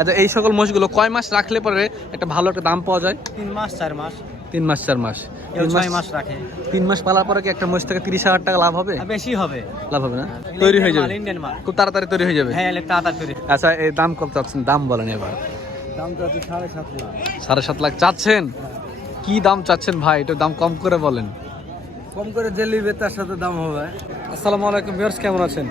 আচ্ছা এই সকল মোষগুলো কয় মাস রাখলে পরে একটা ভালো একটা দাম পাওয়া যায়? তিন মাস চার মাস। তিন মাস চার মাস। ছয় মাস রাখে। তিন মাস পালার পরে কি একটা মোষ থেকে তিরিশ হাজার টাকা লাভ হবে? বেশি হবে। লাভ হবে না? তৈরি হয়ে যাবে। খুব তাড়াতাড়ি তৈরি হয়ে যাবে? হ্যাঁ তাড়াতাড়ি আচ্ছা এই দাম কত চাচ্ছেন? দাম বলেন এবার। দাম তো সাড়ে সাত লাখ। সাড়ে সাত লাখ চাচ্ছেন? কি দাম চাচ্ছেন ভাই? একটু দাম কম করে বলেন। কম করে যে নিবে তার সাথে দাম হবে। আসসালামু আলাইকুম ভিউয়ার্স কেমন আছেন?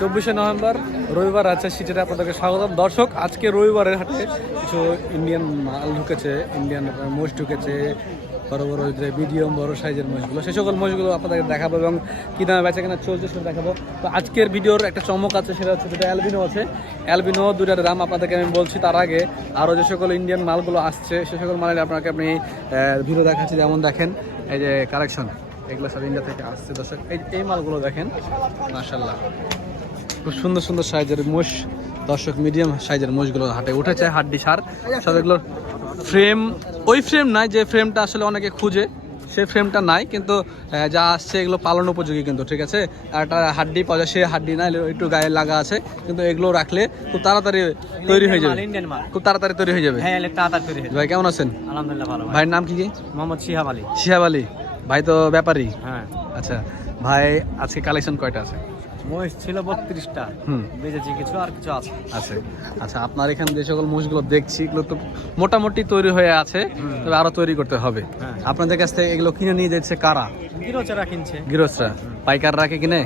চব্বিশে নভেম্বর, রবিবার আছে সিটিতে আপনাদেরকে স্বাগতম। দর্শক, আজকে রবিবারের হাটে কিছু ইন্ডিয়ান মাল ঢুকেছে ইন্ডিয়ান মোষ ঢুকেছে, বড় বড় যে মিডিয়াম বড় সাইজের মোষগুলো। সেই সকল মোষগুলো আপনাদেরকে দেখাবো এবং কী দামে বেচা কেনা চলছে সেটা দেখাবো। তো আজকের ভিডিওর একটা চমক আছে, সেটা হচ্ছে দুটো অ্যালবিনো আছে। অ্যালবিনো দুটার দাম আপনাদেরকে আমি বলছি তার আগে আরও যে সকল ইন্ডিয়ান মালগুলো আসছে, সে সকল মালের আপনাকে আপনি ভিডিও দেখাচ্ছি, যেমন দেখেন, এই যে কালেকশন এগুলো সব ইন্ডিয়া থেকে আসছে। দর্শক, এই এই মালগুলো দেখেন মাশাল্লাহ খুব সুন্দর সুন্দর সাইজের মোষ দর্শক মিডিয়াম সাইজের মোষগুলো হাটে উঠেছে হাড্ডি সার। সব ফ্রেম ওই ফ্রেম নাই যে ফ্রেমটা আসলে অনেকে খুঁজে সেই ফ্রেমটা নাই কিন্তু যা আসছে এগুলো পালন উপযোগী কিন্তু ঠিক আছে? আর একটা হাড্ডি পাওয়া যায় সে হাড্ডি না একটু গায়ে লাগা আছে কিন্তু এগুলো রাখলে খুব তাড়াতাড়ি তৈরি হয়ে যাবে। খুব তাড়াতাড়ি তৈরি হয়ে তাড়াতাড়ি তৈরি হয়ে যাবে। ভাই কেমন আছেন? আলহামদুলিল্লাহ ভালো ভাইয়ের নাম কি কি? মোহাম্মদ শিহাব আলী। শিহাব আলী। ভাই তো ব্যাপারী। হ্যাঁ। আচ্ছা ভাই আজকে কালেকশন কয়টা আছে? মহিষ ছিল বত্রিশটা। বেজেছি কিছু আর কিছু আছে। আছে। আচ্ছা আপনার এখানে যে সকল মোষগুলো দেখছি এগুলো তো মোটামুটি তৈরি হয়ে আছে তবে আরও তৈরি করতে হবে। হ্যাঁ। আপনাদের কাছ থেকে এগুলো কিনে নিয়ে যাচ্ছে কারা? কিরোচেরা কিনছে। গৃহস্থরা। পাইকাররা কি কিনে?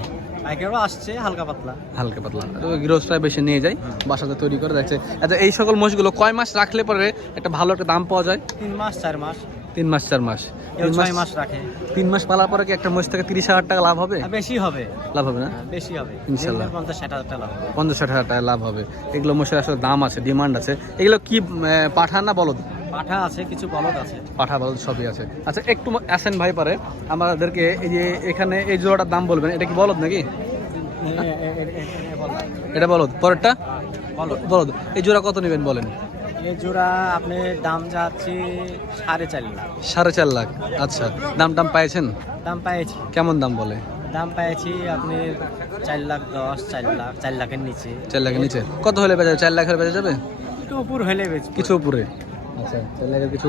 পাইকারও আসছে হালকা পাতলা। হালকা পাতলা। গৃহস্থরা বেশি নিয়ে যায় বাসাতে তৈরি করে দেখছে। আচ্ছা এই সকল মোষগুলো কয় মাস রাখলে পরে একটা ভালো একটা দাম পাওয়া যায়? তিন মাস চার মাস। তিন মাস চার মাস। তিন মাস মাস রাখে। তিন মাস পালার পরে কি একটা মোষ থেকে তিরিশ হাজার টাকা লাভ হবে? বেশি হবে। লাভ হবে না? হ্যাঁ, বেশি হবে। ইনশাল্লাহ। পঞ্চাশ ষাট হাজার টাকা লাভ হবে। পঞ্চাশ ষাট হাজার টাকা লাভ হবে। এগুলো মোষের আসলে দাম আছে ডিমান্ড আছে। এগুলো কি পাঠা না বলদ? পাঠা আছে কিছু বলদ আছে। পাঠা বলদ সবই আছে। আচ্ছা একটু আসেন ভাই পারে। আমাদেরকে এই যে এখানে এই জোড়াটার দাম বলবেন। এটা কি বলদ নাকি? এটা বলদ। পরেরটা? বলদ। বলদ। এই জোড়া কত নেবেন বলেন? এই জোড়া আপনি দাম যাচ্ছে সাড়ে চার লাখ। সাড়ে চার লাখ আচ্ছা। দাম টাম পাইছেন? দাম পেয়েছি কেমন দাম বলে? দাম পেয়েছি আপনি চার লাখ দশ চার লাখ চার লাখের নিচে। চার লাখের নিচে। কত হলে বেচা চার লাখের বেচা যাবে? একটু উপর হলে বেচবো। কিছু উপরে। আচ্ছা কিছু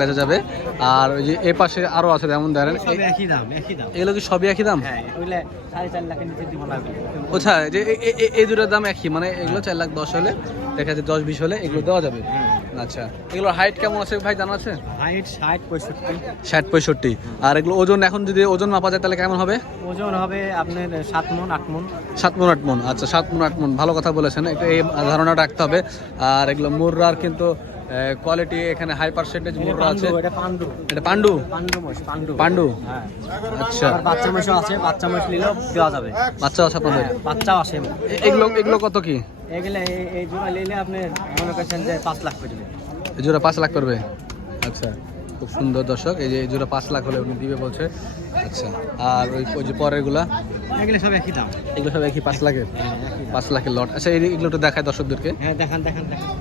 বেচা যাবে। আর ওই যে এ পাশে আরও আছে যেমন ধরেন একই দাম একই দাম। এগুলো কি সবই একই দাম? হ্যাঁ ওইলে সাড়ে চার লাখের নিচে দিব না আচ্ছা যে এই দুটোর দাম একই মানে এগুলো চার লাখ দশ হলে দেখা যাচ্ছে দশ বিশ হলে এগুলো দেওয়া যাবে। আচ্ছা এগুলোর হাইট কেমন আছে ভাই জানা আছে? হাইট ষাট পঁয়ষট্টি। ষাট পঁয়ষট্টি। আর এগুলো ওজন এখন যদি ওজন মাপা যায় তাহলে কেমন হবে? ওজন হবে আপনার সাত মন আট মন। সাত মন আট মন। আচ্ছা সাত মন আট মন। ভালো কথা বলেছেন এই ধারণা রাখতে হবে। আর এগুলো মুর্রার কিন্তু কোয়ালিটি এখানে হাই পার্সেন্টেজ মুর্রা আছে। এটা পান্ডু এটা পান্ডু পান্ডু মোষ পান্ডু পান্ডু হ্যাঁ। আচ্ছা। বাচ্চা মোষও আছে বাচ্চা মোষ নিলেও দেওয়া যাবে। বাচ্চা আছে আপনাদের? হ্যাঁ, বাচ্চাও আসে এ- এগুলো এগুলো কত কি? এগুলো এই- জোড়া নিলে আপনি মনে করছেন যে পাঁচ লাখ করে দেবে। এই জোড়া পাঁচ লাখ করবে? আচ্ছা খুব সুন্দর দর্শক। এই যে এই জোড়া পাঁচ লাখ হলে উনি দিবে বলছে। আচ্ছা আর ওই ওই যে পরেরগুলা? এগুলো সব একই দাম। এগুলো সব একই পাঁচ লাখের? হ্যাঁ, একই দাম। পাঁচ লাখের লট আচ্ছা এগুলো একটু দেখায় দর্শকদেরকে। হ্যাঁ দেখান দেখান দেখান।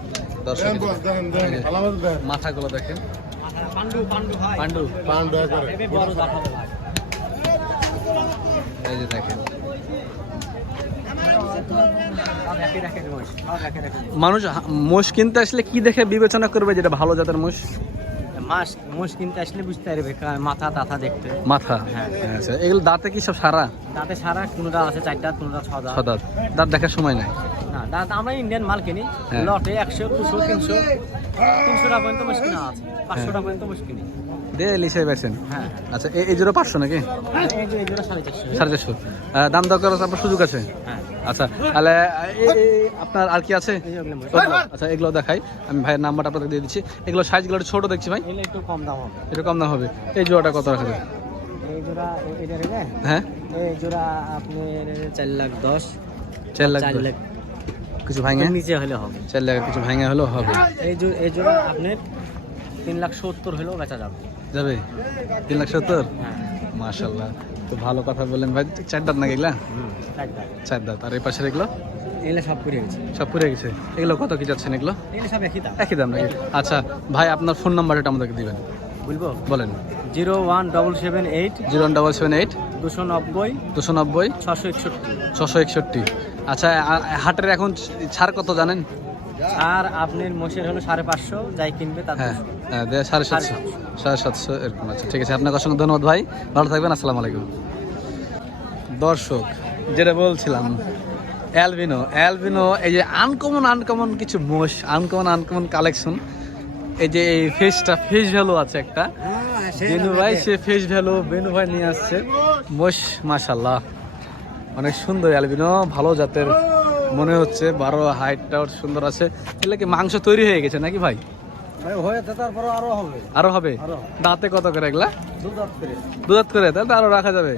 দর্শক মাথাগুলো দেখেন। পান্ডু পান্ডু এই যে দেখেন। মানুষ মোষ কিনতে আসলে কি দেখে বিবেচনা করবে যেটা ভালো জাতের মোষ? মাস মোষ কিনতে আসলে বুঝতে পারবে মাথা টাথা দেখতে। মাথা। হ্যাঁ। আচ্ছা এগুলো দাঁতে কি সব সারা? দাঁতে সারা কোনোটা আছে চার দাঁত কোনোটা ছ দাঁত। দাঁত দেখার সময় নাই। না আমরা ইন্ডিয়ান মাল কিনি। হ্যাঁ। লটে একশো দুশো তিনশো তিনশো টাকা পর্যন্ত মোষ কিনা আছে পাঁচশো টাকা পর্যন্ত মোষ কিনি। দে লিসে হ্যাঁ। আচ্ছা এই- জোড়া পাঁচশো নাকি? সাড়ে চারশো। দাম দর করার আপনার সুযোগ আছে? হ্যাঁ। আচ্ছা তাহলে আপনার আর কি আছে। আচ্ছা এগুলো দেখাই। আমি ভাইয়ের নাম্বারটা আপনাকে দিয়ে দিচ্ছি। এগুলো সাইজগুলো ছোট দেখছি ভাই। একটু কম দাম হবে। একটু কম দাম হবে। এই জোড়াটা কত রাখা যাবে হ্যাঁ। এই জোড়া আপনার চার লাখ দশ। চার লাখ কিছু ভাঙে? নিচে হলে হবে। চার লাখ কিছু ভাঙে হলেও হবে। এই জো- এই জোড়া আপনার তিন লাখ সত্তর হলেও বেচা যাবে। যাবে? তিন লাখ সত্তর? হ্যাঁ। মাশাল্লাহ তো ভালো কথা বললেন ভাই। চার দাঁত না এগুলা? চার দাঁত। আর এই পাশের এগুলো? এগুলো সব পুড়ে গেছে। সব পুরে গেছে। এগুলো কত কি যাচ্ছেন এগুলো? এগুলো সব একই দাম। একই দাম নাকি? আচ্ছা ভাই আপনার ফোন নাম্বারটা আমাদেরকে দিবেন। বলব? বলেন। Zero one double seven eight zero double seven eight দুশো নব্বই দুশো নব্বই ছশো একষট্টি। ছশো একষট্টি। আচ্ছা হাটের এখন ছাড় কত জানেন? আর আপনার মোষের হলো সাড়ে পাঁচশো যাই কিনবে তার হ্যাঁ হ্যাঁ সাড়ে সাতশো। সাড়ে সাতশো এরকম আছে ঠিক আছে আপনাকে অসংখ্য ধন্যবাদ ভাই। ভালো থাকবেন আসসালামু আলাইকুম। দর্শক যেটা বলছিলাম অ্যালবিনো অ্যালবিনো এই যে আনকমন আনকমন কিছু মোষ আনকমন আনকমন কালেকশন এই যে এই ফেসটা ফেস ভ্যালু আছে একটা। বেনু ভাই সে ফেস ভ্যালু বেনু ভাই নিয়ে আসছে। মোষ মাশাল্লাহ অনেক সুন্দর অ্যালবিনো ভালো জাতের মনে হচ্ছে বারো হাইটটাও সুন্দর আছে। এগুলো কি মাংস তৈরি হয়ে গেছে নাকি ভাই? আরও হবে। আরও হবে? দাঁতে কত করে এগুলা? দুধাত করে। তাহলে তো আরও রাখা যাবে।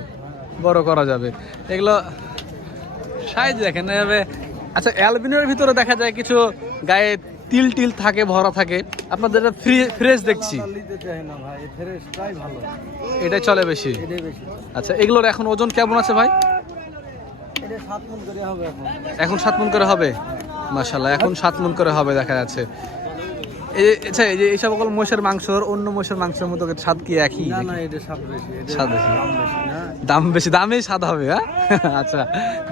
বড় করা যাবে। এগুলো সাইজ দেখেন এভাবে আচ্ছা অ্যালবিনোর ভিতরে দেখা যায় কিছু গায়ে তিল টিল থাকে ভরা থাকে। আপনাদের ফ্রি ফ্রেশ দেখছি। এটাই চলে বেশি। আচ্ছা এগুলোর এখন ওজন কেমন আছে ভাই এটা সাত মন করে হবে এখন সাত মন করে হবে? মাশাল্লাহ এখন সাত মন করে হবে দেখা যাচ্ছে। এই আচ্ছা এই যে এই সকল মোষের মাংসর অন্য মোষের মাংসের মতো স্বাদ কি একই না না এটা স্বাদ বেশি স্বাদ বেশি। দাম বেশি দাম স্বাদ হবে হ্যাঁ? আচ্ছা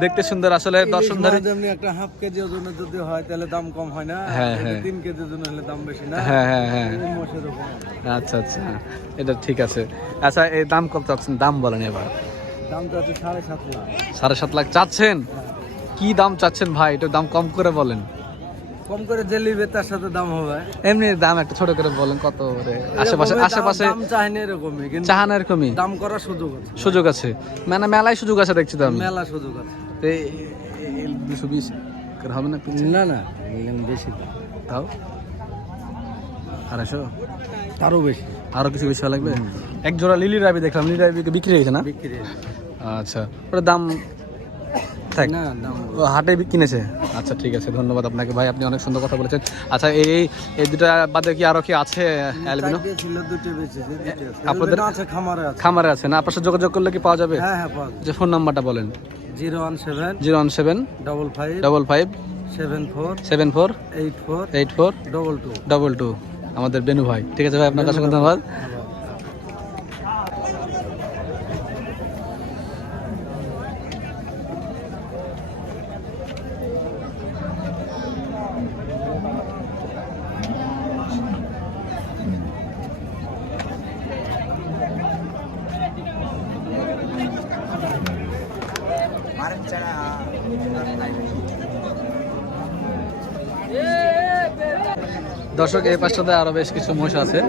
দেখতে সুন্দর আসলে দর্শনধারী ইলিশ মাছ যেমনি একটা হাফ কেজি ওজনের যদি হয় তাহলে দাম কম হয় না। হ্যাঁ, হ্যাঁ। তিন কেজি ওজন হলে দাম বেশি না। হ্যাঁ হ্যাঁ হ্যাঁ। মোষের আচ্ছা আচ্ছা এটা ঠিক আছে। আচ্ছা এই দাম কত চাচ্ছেন দাম বলেন এবার। সাড়ে সাত লাখ। চাচ্ছেন? কি দাম চাচ্ছেন ভাই? এটা দাম কম করে বলেন। কম করে যে নিবে তার সাথে দাম হবে। এমনি দাম একটা ছোট করে বলেন কত করে? আশেপাশে আশেপাশে দাম চাই না এরকমই কিন্তু চাহান এরকমই? দাম করার সুযোগ আছে। সুযোগ আছে। মানে মেলায় সুযোগ আছে দেখছি তো আমি। মেলা সুযোগ আছে। তো দুশো বিশ করে হবে না না না বেশি তাও? আড়াইশো? তারও বেশি। আরও কিছু বেশি লাগবে? এক জোড়া লিলি রাবি দেখলাম লিলি রাবি বিক্রি হয়ে গেছে না? বিক্রি আচ্ছা ওটার দাম থাক। না দাম ও হাটে কিনেছে? আচ্ছা ঠিক আছে ধন্যবাদ আপনাকে। ভাই আপনি অনেক সুন্দর কথা বলেছেন। আচ্ছা এই এই দুটা বাদে কি আরও কি আছে অ্যালবিনো। আপনাদের- খামারে আছে। খামারে আছে না? আপনার সাথে যোগাযোগ করলে কি পাওয়া যাবে? হ্যাঁ হ্যাঁ যে ফোন নাম্বারটা বলেন। Zero one seven zero one seven double five double five seven four seven four eight four eight four double two. Double two. আমাদের বেনু ভাই। ঠিক আছে ভাই আপনার কাছে ধন্যবাদ। দর্শক, এই পাশটাতে আরও বেশ কিছু মোষ আছে,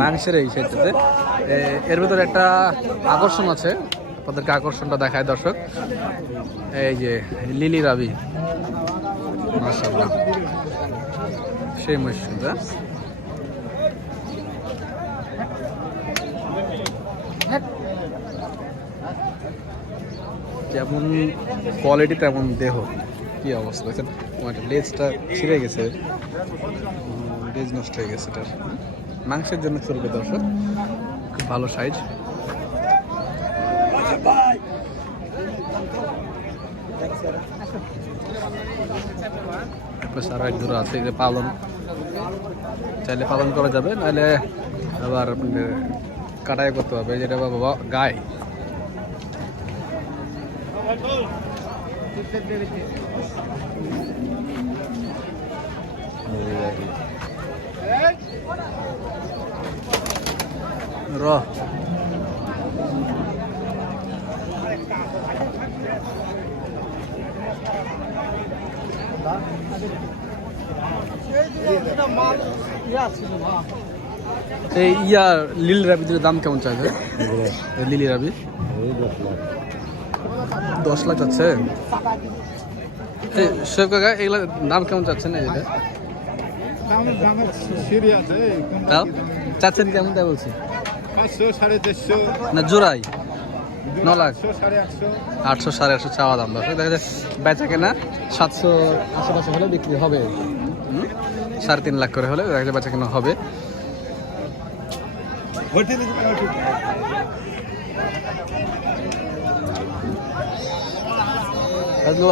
মাংসের এই সাইডটাতে। এর ভিতরে একটা আকর্ষণ আছে, আপনাদেরকে আকর্ষণটা দেখায় দর্শক। এই যে, লিলি রাবি। সেই মহিষটা যেমন কোয়ালিটি তেমন দেহ। কি অবস্থা দেখছেন? লেজটা ছিঁড়ে গেছে। লেজ নষ্ট হয়ে গেছে এটার। মাংসের জন্য চলবে দর্শক। খুব ভালো সাইজ তারপর আরও এক দুটো আছে পালন। চাইলে পালন করা যাবে, নাহলে আবার কাটাই করতে হবে। যেটা বাবা গায়ে র এই ইয়া লিল রাবিদের দাম কেমন চাইছে লিলি রাবি। দশ লাখ চাচ্ছে? এই শেফ কাকা এগুলা দাম কেমন চাচ্ছেন এই এটা চাচ্ছেন কেমন তাই বলছি? পাঁচশো সাড়ে চারশো। না জোড়াই। ন লাখ। সাড়ে আটশো। আটশো সাড়ে আটশো চাওয়া দাম দশ দেখা যায় বেচা কেনা সাতশো আশেপাশে হলে বিক্রি হবে। হুম? সাড়ে তিন লাখ করে হলে দেখা যায় বেচা কেনা হবে।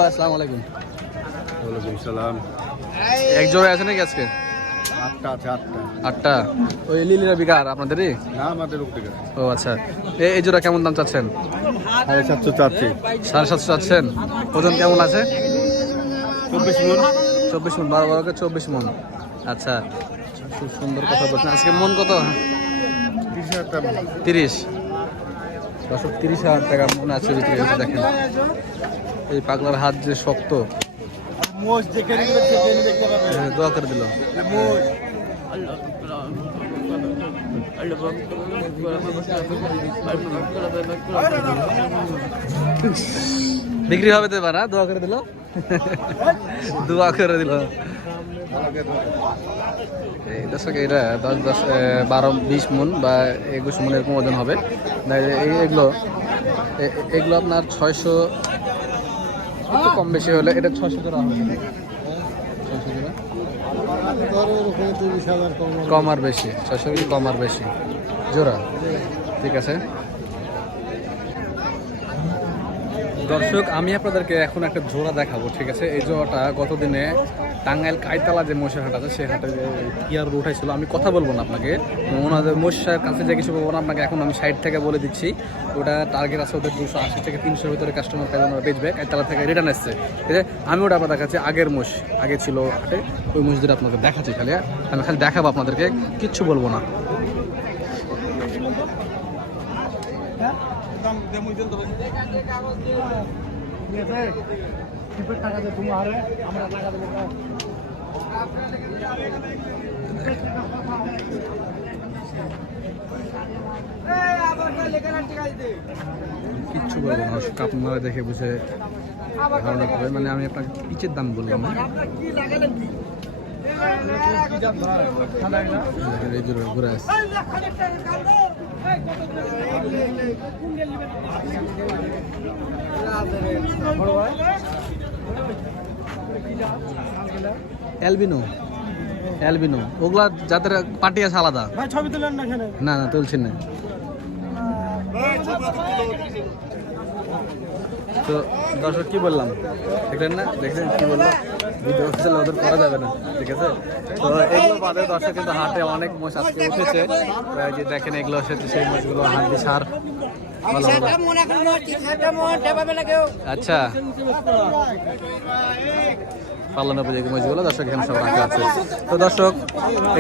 আসসালামু আলাইকুম। ওয়ালাইকুম সালাম। এক জোড়া আছে নাকি আজকে? আটটা আছে আটটা। আটটা? ওই লিলিরা বিকার আপনাদেরই? না আমাদের ও আচ্ছা। এই- জোড়া কেমন দাম চাচ্ছেন? সাড়ে সাতশো চাচ্ছি। সাড়ে সাতশো চাচ্ছেন? ওজন কেমন আছে? চব্বিশ মন। চব্বিশ মন বারো বারোকে চব্বিশ মন। আচ্ছা। খুব সুন্দর কথা বলছেন। আজকে মন কত? তিরিশ টাকা তিরিশ। হাজার টাকা মনে আছে বিক্রি হয়েছে দেখেন। এই পাগলার হাত যে শক্ত। মোষ দেখতে পাবে। হ্যাঁ, দোয়া করে দিল। মোষ। বিক্রি হবে তো এবার হ্যাঁ? দোয়া করে দিল? দোয়া করে দিল। এই দর্শক এটা দশ দশ বারো বিশ মন বা একুশ মন এরকম ওজন হবে এগুলো এগুলো আপনার ছয়শো একটু কম বেশি হলে এটা ছশো টাকা হবে। করে কম আর বেশি ছশো কি কম আর বেশি? জোড়া, ঠিক আছে। দর্শক, আমি আপনাদেরকে এখন একটা জোড়া দেখাবো, ঠিক আছে? এই জোড়াটা গতদিনে টাঙ্গাইল কাইতালা যে মহিষের হাট আছে, সেই হাটে কিয়ার উঠাইছিল আমি কথা বলব না আপনাকে। ওনাদের মহিষার কাছে যে কিছু বলব না, আপনাকে এখন আমি সাইড থেকে বলে দিচ্ছি। ওটা টার্গেট আছে ওদের দুশো আশি থেকে তিনশোর ভিতরে কাস্টমার পাইলে ওনারা বেচবে, কাইতালা থেকে রিটার্ন আসছে। ঠিক আছে? আমি ওটা আপনাদের কাছে আগের মোষ আগে ছিল হাটে, ওই মোষ দুটো আপনাদের দেখাচ্ছি খালি হ্যাঁ? আমি খালি দেখাবো আপনাদেরকে, কিচ্ছু বলব না। কিচ্ছু বলব না আপনারা দেখে বুঝে ধারণা করবে মানে আমি আপনাকে পিচের দাম বললাম ঘুরে আসছে অ্যালবিনো। অ্যালবিনো। ওগুলা যাদের পার্টি আছে আলাদা। ছবি তুলেন না না না তুলছেন না। তো দর্শক কি বললাম? দেখলেন না? দেখলেন কি বললাম? ভিডিও অফিসিয়াল ওদের করা যাবে না ঠিক আছে? তো এগুলো বাদে দর্শক কিন্তু হাটে অনেক মোষ আজকে উঠেছে। যে দেখেন এগুলো এসেছে সেই মোষগুলো হাড্ডি সার। ভালো ভালো আচ্ছা। তো দর্শক,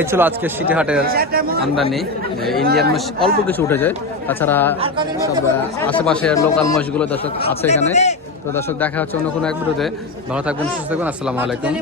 এই ছিল আজকে সিটি হাটের আমদানি ইন্ডিয়ান মহিষ অল্প কিছু উঠেছে তাছাড়া সব আশেপাশের লোকাল মহিষগুলো দর্শক আছে এখানে। তো দর্শক, দেখা হচ্ছে অন্য কোনো এক ভিডিওতে ভালো থাকবেন, সুস্থ থাকবেন, আসসালামু আলাইকুম।